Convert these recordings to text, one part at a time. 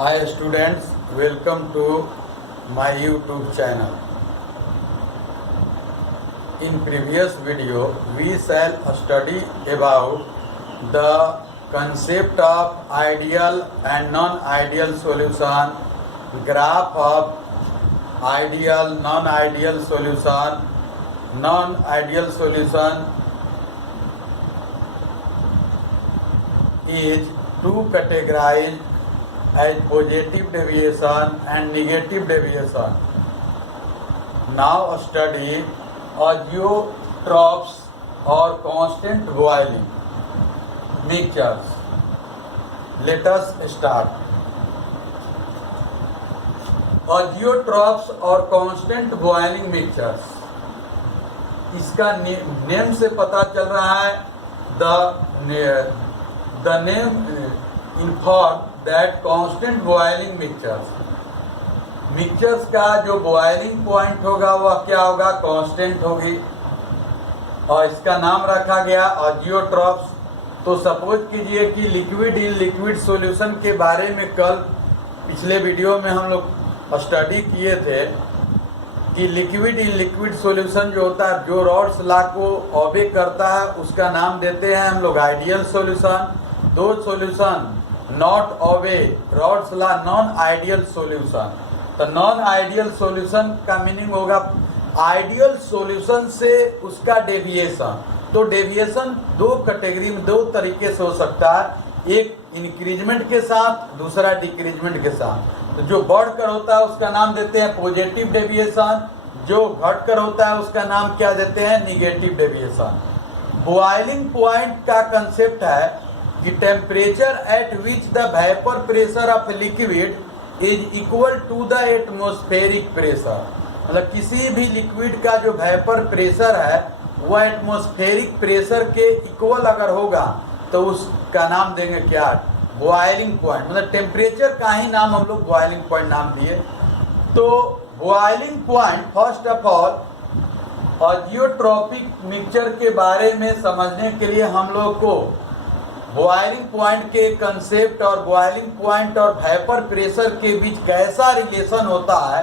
Hi students, welcome to my YouTube channel. In previous video, we shall study about the concept of ideal and non-ideal solution, graph of ideal, non-ideal solution. Non-ideal solution is to categorize as positive deviation and negative deviation. Now study azeotrophs or constant boiling mixtures. Let us start. Azeotrophs or constant boiling mixtures. इसका name से पता चल रहा है the name inform that constant boiling mixtures का जो boiling point होगा वह क्या होगा, कांस्टेंट होगी, और इसका नाम रखा गया अजियोट्रॉप्स। तो सपोज कीजिए कि लिक्विड इन लिक्विड सॉल्यूशन के बारे में कल पिछले वीडियो में हम लोग स्टडी किए थे कि लिक्विड इन लिक्विड सॉल्यूशन जो होता है, जो रॉड्स लॉ को ओबे करता है, उसका नाम देते हैं हम लोग आइडियल सॉल्यूशन। दो solution not obey rods law non ideal solution. तो नॉन आइडियल सॉल्यूशन का मीनिंग होगा आइडियल सॉल्यूशन से उसका डेविएशन। तो डेविएशन दो कैटेगरी में, दो तरीके से हो सकता है, एक इंक्रीजमेंट के साथ, दूसरा डिक्रीजमेंट के साथ। तो जो बढ़कर होता है उसका नाम देते हैं पॉजिटिव डेविएशन, जो घटकर होता है उसका नाम क्या देते हैं, निगेटिव डेविएशन। बॉइलिंग पॉइंट का कंसेप्ट है कि temperature at which the vapour pressure of liquid is equal to the atmospheric pressure. मतलब किसी भी लिक्विड का जो वेपर प्रेशर है वह एटमॉस्फेरिक प्रेशर के इक्वल अगर होगा तो उसका नाम देंगे क्या, बॉइलिंग पॉइंट। मतलब टेम्परेचर का ही नाम हम लोग बॉइलिंग पॉइंट नाम दिए। तो boiling point first of all azeotropic mixture के बारे में समझने के लिए हम लोग को बॉइलिंग पॉइंट के कंसेप्ट और बॉइलिंग पॉइंट और वेपर प्रेशर के बीच कैसा रिलेशन होता है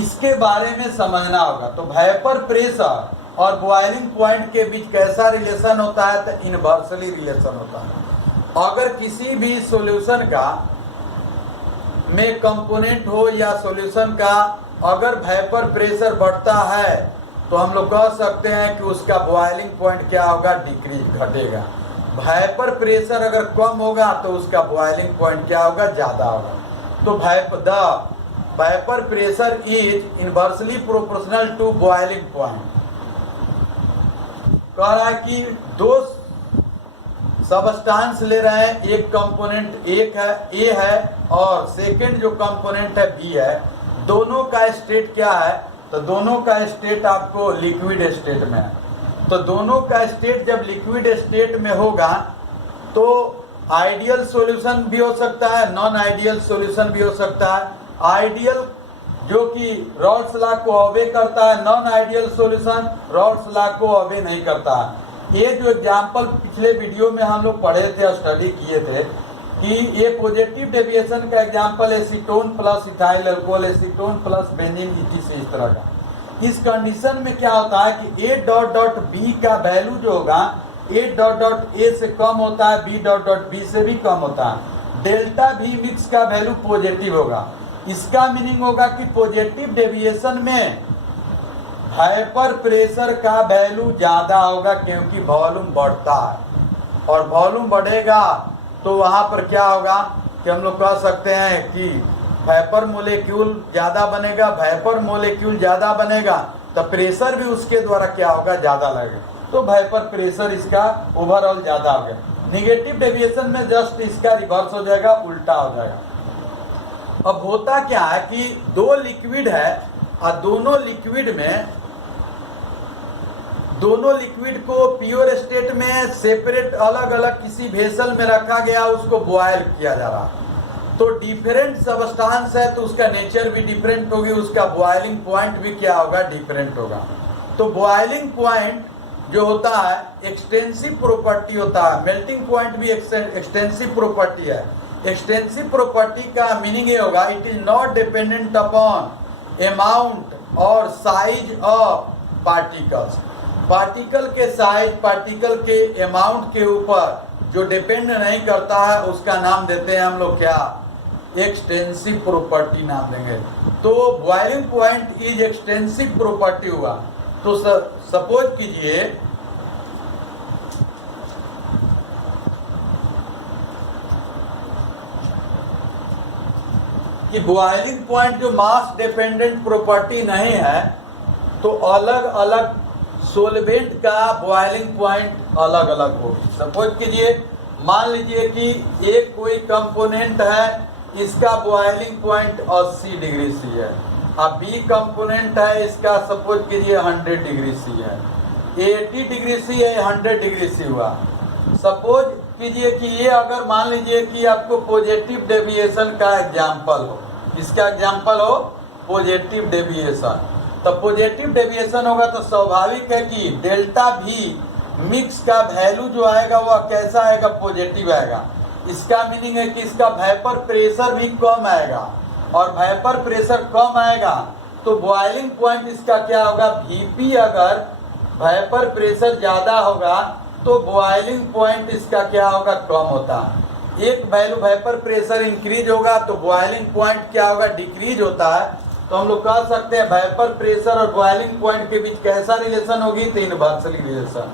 इसके बारे में समझना होगा। तो वेपर प्रेशर और बॉइलिंग पॉइंट के बीच कैसा रिलेशन होता है, तो इनवर्सली रिलेशन होता है। अगर किसी भी सॉल्यूशन का में कंपोनेंट हो या सॉल्यूशन का अगर वेपर प्रेशर बढ़ता है तो हम लोग कह सकते हैं कि उसका बॉइलिंग पॉइंट क्या होगा, डिक्रीज, घटेगा। वेपर प्रेशर अगर कम होगा तो उसका बॉइलिंग पॉइंट क्या होगा, ज्यादा होगा। तो vapour pressure is inversely proportional to boiling point. कह रहा है कि दो सबस्टांस ले रहे हैं, एक कंपोनेंट एक है ए है और सेकंड जो कंपोनेंट है बी है। दोनों का स्टेट क्या है, तो दोनों का स्टेट आपको लिक्विड स्टेट में है। तो दोनों का स्टेट जब लिक्विड स्टेट में होगा तो आइडियल सॉल्यूशन भी हो सकता है, नॉन आइडियल सॉल्यूशन भी हो सकता है। आइडियल जो कि रॉल्स लॉ को ओबे करता है, non ideal solution Rawls law को ओबे नहीं करता है। ये जो एग्जाम्पल पिछले वीडियो में हम लोग पढ़े थे, स्टडी किए थे कि ये पॉजिटिव डेविएशन का example acetone plus ethyl alcohol, acetone plus benzene, इस तरह का। इस कंडीशन में क्या होता है कि ए डॉट डॉट बी का वैल्यू जो होगा ए डॉट डॉट ए से कम होता है, बी डॉट डॉट बी से भी कम होता है। डेल्टा वी मिक्स का वैल्यू पॉजिटिव होगा। इसका मीनिंग होगा कि पॉजिटिव डेविएशन में वेपर प्रेशर का वैल्यू ज्यादा होगा क्योंकि वॉल्यूम बढ़ता है, और वॉल्यूम बढ़ेगा तो वहां पर क्या होगा कि हम लोग कह सकते हैं कि वेपर मोलेक्यूल ज्यादा बनेगा। वेपर मोलेक्यूल ज्यादा बनेगा तो प्रेशर भी उसके द्वारा क्या होगा, ज्यादा लगेगा। तो वेपर प्रेशर इसका ओवरऑल ज्यादा हो गया। निगेटिव डेविएशन में जस्ट इसका रिवर्स हो जाएगा, उल्टा हो जाएगा। अब होता क्या है कि दो लिक्विड है और दोनों लिक्विड को प्योर स्टेट में सेपरेट अलग अलग किसी वेसल में रखा गया, उसको बॉयल किया जा रहा। तो डिफरेंट सबस्टांस है तो उसका नेचर भी डिफरेंट होगी, उसका बॉइलिंग पॉइंट भी क्या होगा, डिफरेंट होगा। तो बॉइलिंग पॉइंट जो होता है एक्सटेंसिव प्रॉपर्टी होता है, मेल्टिंग पॉइंट भी एक्सटेंसिव प्रॉपर्टी है। एक्सटेंसिव प्रॉपर्टी का मीनिंग ये होगा, it is not dependent upon amount और साइज ऑफ पार्टिकल्स। पार्टिकल के साइज, पार्टिकल के अमाउंट के ऊपर जो डिपेंड नहीं करता है उसका नाम देते हैं हम लोग क्या, एक्सटेंसिव प्रॉपर्टी नाम देंगे। तो boiling point is extensive property हुआ। तो सपोज कीजिए कि बॉइलिंग पॉइंट जो मास डिपेंडेंट प्रॉपर्टी नहीं है, तो अलग अलग सोलवेंट का बॉइलिंग पॉइंट अलग अलग होगी। सपोज कीजिए, मान लीजिए कि एक कोई कंपोनेंट है, इसका बॉइलिंग पॉइंट 80 डिग्री सी है। अब बी कंपोनेंट है, इसका सपोज कीजिए 100 डिग्री सी है। 80 डिग्री सी है, 100 डिग्री सी हुआ। सपोज कीजिए कि ये अगर मान लीजिए कि आपको पॉजिटिव डेविएशन का एग्जाम्पल हो, इसका एग्जाम्पल हो पॉजिटिव डेविएशन, तो पॉजिटिव डेविएशन होगा तो स्वाभाविक है कि डेल्टा भी मिक्स का वैल्यू जो आएगा वह कैसा आएगा, पॉजिटिव आएगा। इसका मीनिंग है कि इसका वेपर प्रेशर भी कम आएगा, और वेपर प्रेशर कम आएगा तो बॉइलिंग पॉइंट इसका क्या होगा, Vp। अगर वेपर प्रेशर ज्यादा होगा तो बॉइलिंग पॉइंट इसका क्या होगा, कम होता है। एक वैल्यू वेपर प्रेशर इंक्रीज होगा तो बॉइलिंग पॉइंट क्या होगा, डिक्रीज होता है। तो हम लोग कह सकते हैं वेपर प्रेशर और बॉइलिंग पॉइंट के बीच कैसा रिलेशन होगी, तो इनवर्सली रिलेशन।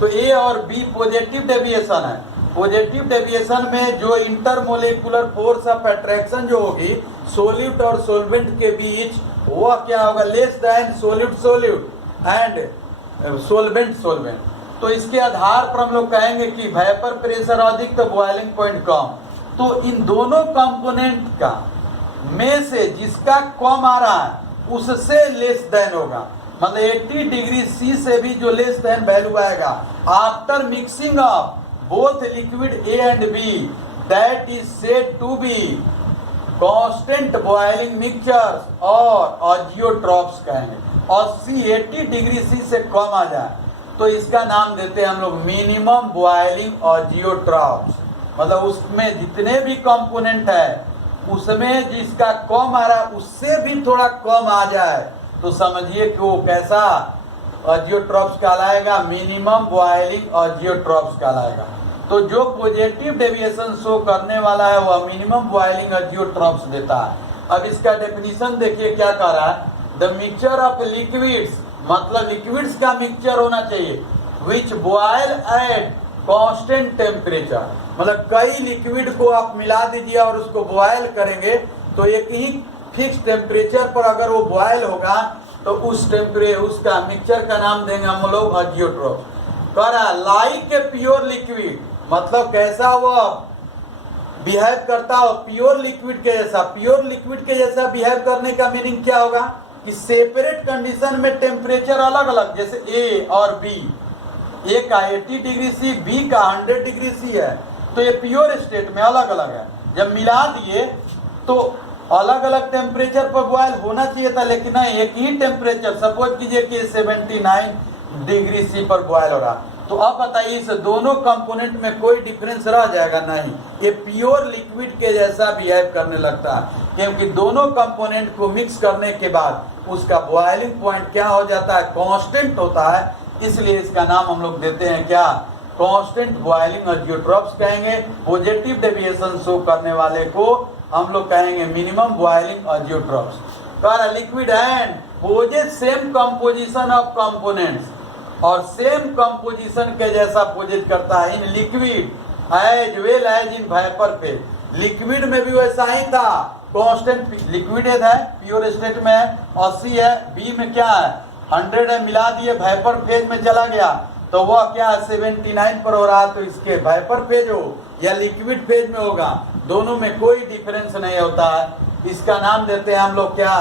तो ए और बी पॉजिटिव डेविएशन है। पॉजिटिव डेविएशन में जो इंटरमोलिकुलर फोर्स ऑफ अट्रैक्शन जो होगी सोल्यूट और सोलवेंट के बीच, वह क्या होगा, less than solute solute and solvent solvent. तो इसके आधार पर हम लोग कहेंगे कि वेपर प्रेशर अधिक तो बॉइलिंग पॉइंट कम। तो इन दोनों कंपोनेंट का में से जिसका कम आ रहा है उससे लेस देन होगा, मतलब 80 डिग्री सी से भी जो लेस देन वैल्यू आएगा after mixing of both liquid A and B, that is said to be constant boiling mixtures और ऑजियोट्रॉप्स कहेंगे। 80 डिग्री सी से कम आ जाए तो इसका नाम देते हैं हम लोग मिनिमम बॉइलिंग ऑजियोट्रॉप्स। मतलब उसमें जितने भी कंपोनेंट है उसमें जिसका कम आ रहा है उससे भी थोड़ा कम आ जाए तो समझिए कि वो कैसा ऑजियोट्रॉप्स कहलाएगा, मिनिमम बॉइलिंग ऑजियोट्रॉप्स कहलाएगा। तो जो पॉजिटिव डेविएशन शो करने वाला है वह मिनिमम बॉइलिंग ऑजियोट्रॉप्स देता है। अब इसका डेफिनेशन देखिए क्या कह रहा है, द मिक्सचर ऑफ लिक्विड्स, मतलब लिक्विड्स का मिक्सचर होना चाहिए विच बॉयल एट कांस्टेंट टेम्परेचर। मतलब कई लिक्विड को आप मिला दीजिए और उसको बॉयल करेंगे तो एक ही फिक्स टेम्परेचर पर अगर वो बॉयल होगा तो उस उसका मिक्सचर का नाम देंगे हम लोग ऑजियोट्रॉप्स। कह रहा लाइक ए प्योर लिक्विड, मतलब कैसा वो बिहेव करता हो, प्योर लिक्विड के जैसा। प्योर लिक्विड के जैसा बिहेव करने का मीनिंग क्या होगा कि सेपरेट कंडीशन में टेम्परेचर अलग अलग, जैसे ए और बी, ए का 80 डिग्री सी, बी का 100 डिग्री सी है, तो ये प्योर स्टेट में अलग अलग है। जब मिला दिए तो अलग अलग टेम्परेचर पर बॉयल होना चाहिए था, लेकिन नहीं, एक ही टेम्परेचर। सपोज कीजिए कि 79 डिग्री सी पर बॉयल हो रहा, तो अब बताइए इस दोनों कंपोनेंट में कोई डिफरेंस रह जाएगा? नहीं, ये प्योर लिक्विड के जैसा बिहेव करने लगता है, क्योंकि दोनों कंपोनेंट को मिक्स करने के बाद उसका बॉइलिंग पॉइंट क्या हो जाता है, कांस्टेंट होता है। इसलिए इसका नाम हम लोग देते हैं क्या, कांस्टेंट बॉइलिंग ऑजियोट्रॉप्स कहेंगे। पॉजिटिव डेविएशन शो करने वाले को हम लोग कहेंगे मिनिमम बॉइलिंग ऑजियोट्रॉप्स। कह liquid and possess same composition of components, और सेम कंपोजिशन के जैसा पोजेट करता है in liquid as well as in vapour phase. Liquid में भी वैसा ही था, कांस्टेंट लिक्विड है, प्योर स्टेट में है 80 है, बी में क्या है 100 है, मिला दिए वेपर फेज में चला गया तो वह क्या 79 पर हो रहा, तो इसके वेपर फेज हो या लिक्विड फेज में होगा, दोनों में कोई डिफरेंस नहीं होता है। इसका नाम देते हैं हम लोग क्या,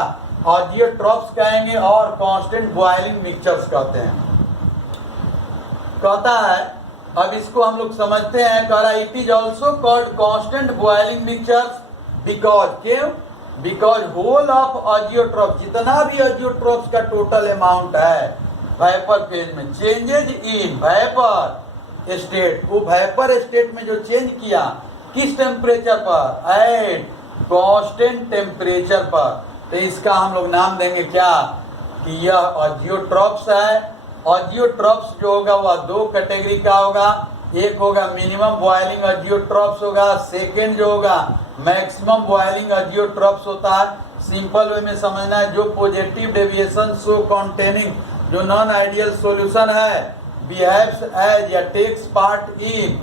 ऑजियोट्रॉप्स कहेंगे और कांस्टेंट बॉइलिंग मिक्सचर्स कहते हैं। कहता है, अब इसको हम लोग समझते हैं। कह रहा it is also called constant boiling mixtures because, क्यों, बिकॉज होल ऑफ ऑजियोट्रॉप, जितना भी ऑजियोट्रॉप्स का टोटल अमाउंट है वेपर फेज में, चेंजेज इन वेपर स्टेट, वो वेपर स्टेट में जो चेंज किया किस टेम्परेचर पर? एट कांस्टेंट टेम्परेचर पर। तो इसका हम लोग नाम देंगे क्या कि यह ऑजियोट्रॉप्स है। ऑजियोट्रॉप्स जो होगा वह दो कैटेगरी का होगा, एक होगा मिनिमम बॉइलिंग ऑजियोट्रॉप्स होगा, सेकेंड जो होगा मैक्सिमम बॉइलिंग ऑजियोट्रॉप्स होता है। सिंपल वे में समझना है, जो पॉजिटिव डेविएशन शो कॉन्टेनिंग जो नॉन आइडियल सॉल्यूशन है बिहेव्स एज या takes part in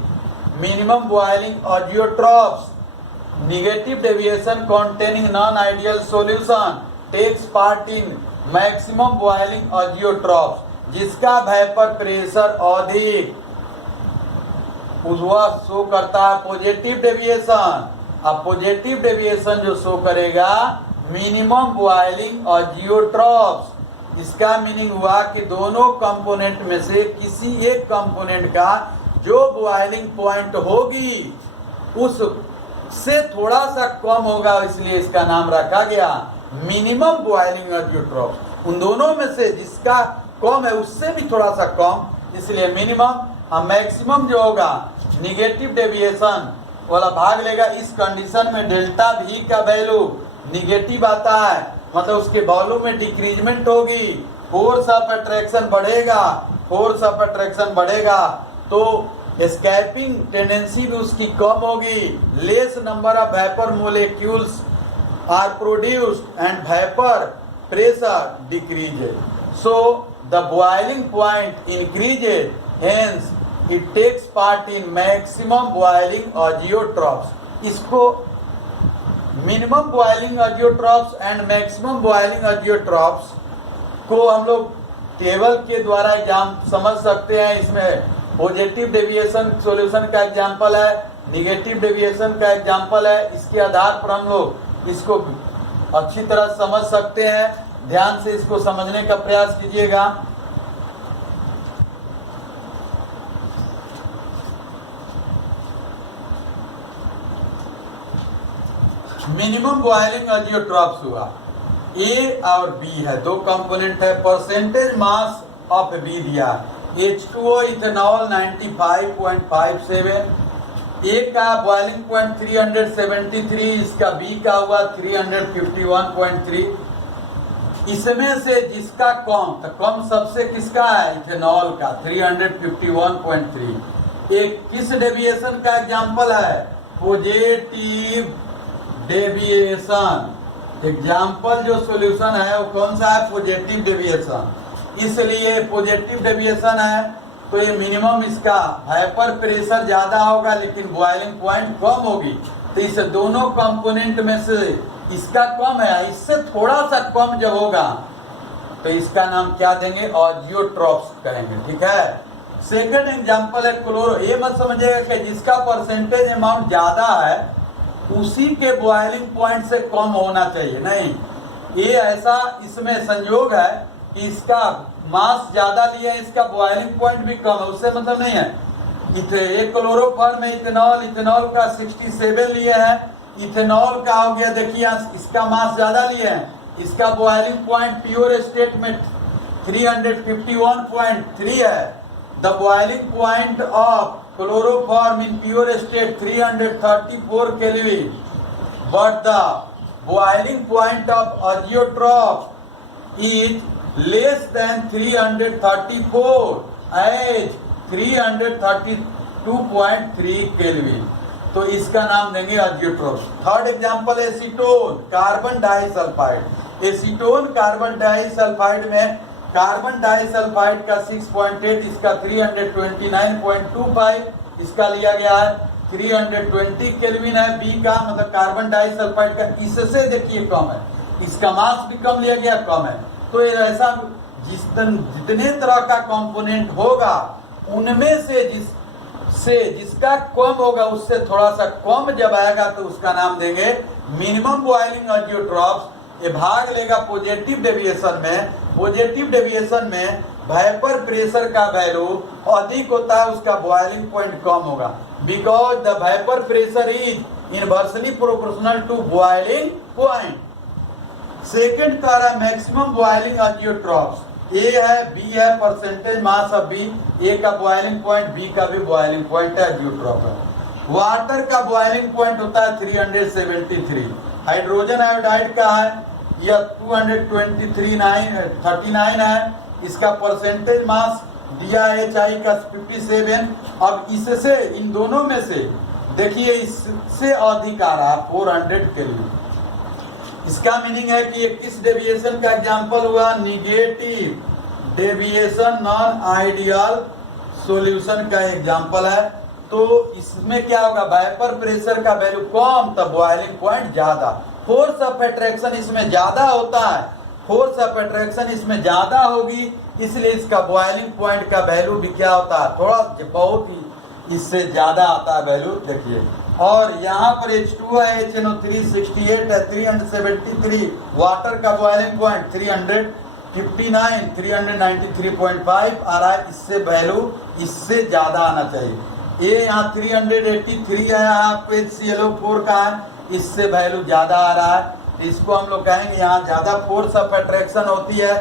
minimum boiling azeotropes, negative deviation containing non ideal solution takes part in maximum boiling azeotropes, जिसका वेपर प्रेशर अधिक वह शो करता है पॉजिटिव डेविएशन। अब positive deviation जो शो करेगा मिनिमम बॉइलिंग ऑजियोट्रॉप्स, इसका मीनिंग हुआ कि दोनों कंपोनेंट में से किसी एक कंपोनेंट का जो बॉइलिंग पॉइंट होगी उस से थोड़ा सा कम होगा, इसलिए इसका नाम रखा गया मिनिमम बॉइलिंग ऑजियोट्रॉप्स। उन दोनों में से जिसका कम है उससे भी थोड़ा सा कम, इसलिए मिनिमम। मैक्सिमम जो होगा निगेटिव डेविएशन वाला भाग लेगा। इस कंडीशन में डेल्टा भी का वैल्यू निगेटिव आता है, मतलब उसके वॉल्यूम में डिक्रीजमेंट होगी, फोर्स ऑफ अट्रैक्शन बढ़ेगा, फोर्स ऑफ अट्रैक्शन बढ़ेगा तो एस्केपिंग टेंडेंसी भी उसकी कम होगी, less number of vapour molecules are produced and vapour pressure decreases. So the boiling point increases, hence it takes part in maximum boiling azeotropes. इसको minimum boiling azeotropes and maximum boiling azeotropes को हम लोग table के द्वारा exam समझ सकते हैं। इसमें पॉजिटिव डेविएशन सॉल्यूशन का एग्जाम्पल है, निगेटिव डेविएशन का एग्जाम्पल है। इसके आधार पर हम लोग इसको अच्छी तरह समझ सकते हैं। ध्यान से इसको समझने का प्रयास कीजिएगा। मिनिमम बॉइलिंग ऑजियोट्रॉप्स हुआ, ए और बी है, दो कंपोनेंट है। परसेंटेज मास ऑफ बी दिया, H2O इथेनॉल 95.57, ए का बॉइलिंग पॉइंट 373, इसका बी का हुआ 351.3। इसमें से जिसका कम, तो कम सबसे किसका है? इथेनॉल का 351.3। एक किस डेविएशन का एग्जाम्पल है? Positive deviation. एग्जाम्पल जो सॉल्यूशन है वो कौन सा है? Positive deviation. इसलिए पॉजिटिव डेविएशन है तो ये मिनिमम इसका वेपर प्रेशर ज्यादा होगा लेकिन बॉइलिंग पॉइंट कम होगी। तो इस दोनों कंपोनेंट में से इसका कम है, इससे थोड़ा सा कम जब होगा तो इसका नाम क्या देंगे? ऑजियोट्रॉप्स कहेंगे। ठीक है। सेकंड एग्जांपल है क्लोरो। ये मत समझिएगा कि जिसका परसेंटेज अमाउंट ज्यादा है उसी के बॉइलिंग पॉइंट से कम होना चाहिए, नहीं। ये ऐसा इसमें संयोग है कि इसका मास ज्यादा लिया है, इसका बॉइलिंग पॉइंट भी कम है, उससे मतलब नहीं है। एक क्लोरोफॉर्म में इथेनॉल, इथेनॉल का 67 लिए हैं, इथेनॉल का हो गया, देखिए इसका मास ज्यादा लिए हैं, इसका बॉइलिंग पॉइंट प्योर स्टेट में 351.3 है। The boiling point of chloroform in pure state 334 Kelvin, but the boiling point of azeotrope is less than 334 as 332.3 Kelvin। तो इसका नाम देंगे azeotrope. Third example acetone, carbon disulphide. Acetone carbon disulphide में carbon disulphide का 6.8, इसका 329.25, इसका लिया गया है 320 केल्विन है। बी का मतलब कार्बन डाइसल्फाइड का इससे देखिए कम है, इसका मास भी कम लिया गया, कम है। तो ऐसा जितने तरह का कंपोनेंट होगा उनमें से जिसका कम होगा उससे थोड़ा सा कम जब आएगा तो उसका नाम देंगे मिनिमम बॉइलिंग ऑजियोट्रॉप्स। ये भाग लेगा पॉजिटिव डेविएशन में। पॉजिटिव डेविएशन में वेपर प्रेशर का वैल्यू अधिक होता है, उसका बॉइलिंग पॉइंट कम होगा, because the vapour pressure is inversely proportional to boiling point. Second कह रहा है मैक्सिमम बॉइलिंग ऑजियोट्रॉप्स। ए है, बी है, परसेंटेज मास ऑफ बी, ए का बॉइलिंग पॉइंट, बी का भी बॉइलिंग पॉइंट है, ऑजियोट्रॉप है। वाटर का बॉइलिंग पॉइंट होता है 373, हाइड्रोजन आयोडाइड का है यह 239 है, इसका परसेंटेज मास दिया HI का 57। अब इससे इन दोनों में से देखिए इससे अधिक आ रहा है 400 के लिए। इसका मीनिंग है कि ये किस डेविएशन का एग्जांपल हुआ, negative deviation non ideal solution का एग्जांपल है। तो इसमें क्या होगा, वेपर प्रेशर का वैल्यू कम तब बॉइलिंग पॉइंट ज्यादा, फोर्स ऑफ अट्रैक्शन इसमें ज्यादा होता है, फोर्स ऑफ अट्रैक्शन इसमें ज्यादा होगी, इसलिए इसका बॉइलिंग पॉइंट का वैल्यू भी क्या होता है, थोड़ा बहुत ही इससे ज्यादा आता है वैल्यू। देखिए और यहाँ पर H2 है, HNO3 68 है, 373, वाटर का बॉइलिंग पॉइंट 359 393.5 आ रहा है, इससे वैल्यू इससे ज्यादा आना चाहिए। ये यहाँ 383 है, यहाँ पे HClO4 का है, इससे वैल्यू ज्यादा आ रहा है, इसको हम लोग कहेंगे यहाँ ज्यादा फोर्स ऑफ अट्रैक्शन होती है।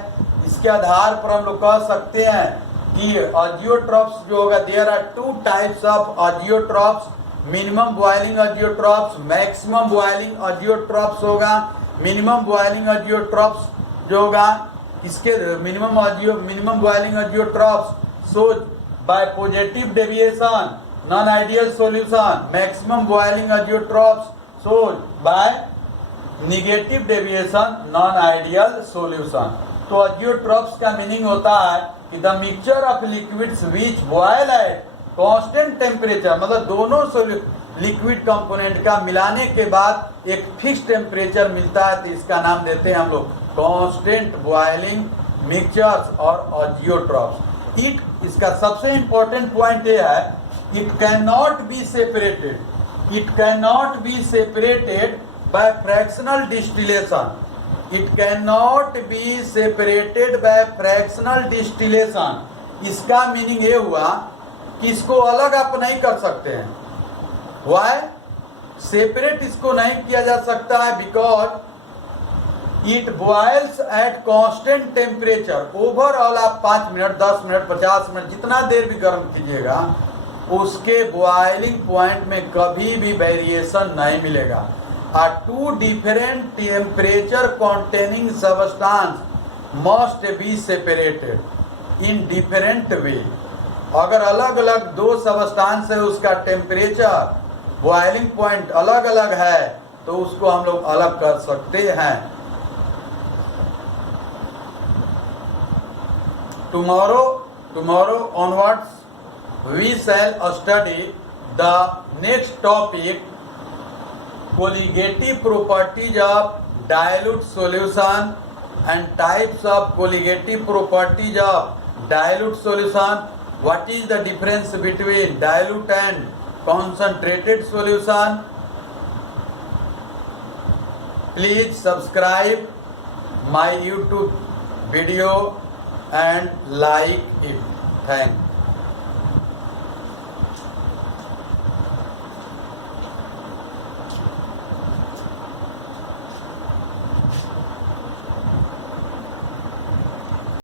इसके आधार पर हम लोग कह सकते हैं कि अजियोट्रॉप्स जो होगा, there are 2 types of azeotropes, minimum boiling azeotropes, maximum boiling azeotropes होगा। मिनिमम बॉइलिंग अजियोट्रॉप्स जो होगा, इसके minimum boiling azeotropes show by positive deviation non ideal solution, maximum boiling azeotropes show by negative deviation non ideal solution. तो azeotropes का meaning होता है कि the mixture of liquids which boil at constant temperature, मतलब दोनों liquid component का मिलाने के बाद एक फिक्स टेम्परेचर मिलता है, तो इसका नाम देते हैं हम लोग कांस्टेंट बॉइलिंग मिक्सचर्स और अजियोट्रॉप्स। इसका सबसे इंपॉर्टेंट पॉइंट ये है, it can not be separated, it can not be separated by fractional distillation, it can not be separated by fractional distillation. इसका मीनिंग ये हुआ कि इसको अलग आप नहीं कर सकते हैं। वाई सेपरेट इसको नहीं किया जा सकता है, because it boils at constant temperature. Overall आप 5 मिनट 10 मिनट 50 मिनट जितना देर भी गर्म कीजिएगा, उसके बॉइलिंग पॉइंट में कभी भी वेरिएशन नहीं मिलेगा। A 2 different temperature containing substance must be separated in different way। अगर अलग अलग 2 सबस्टांस है, उसका टेम्परेचर बॉइलिंग पॉइंट अलग अलग है, तो उसको हम लोग अलग कर सकते हैं। Tomorrow onwards we shall study the next topic, colligative properties of dilute solution and types of colligative properties of dilute solution. What is the difference between dilute and concentrated solution? Please subscribe my YouTube video and like it. Thanks.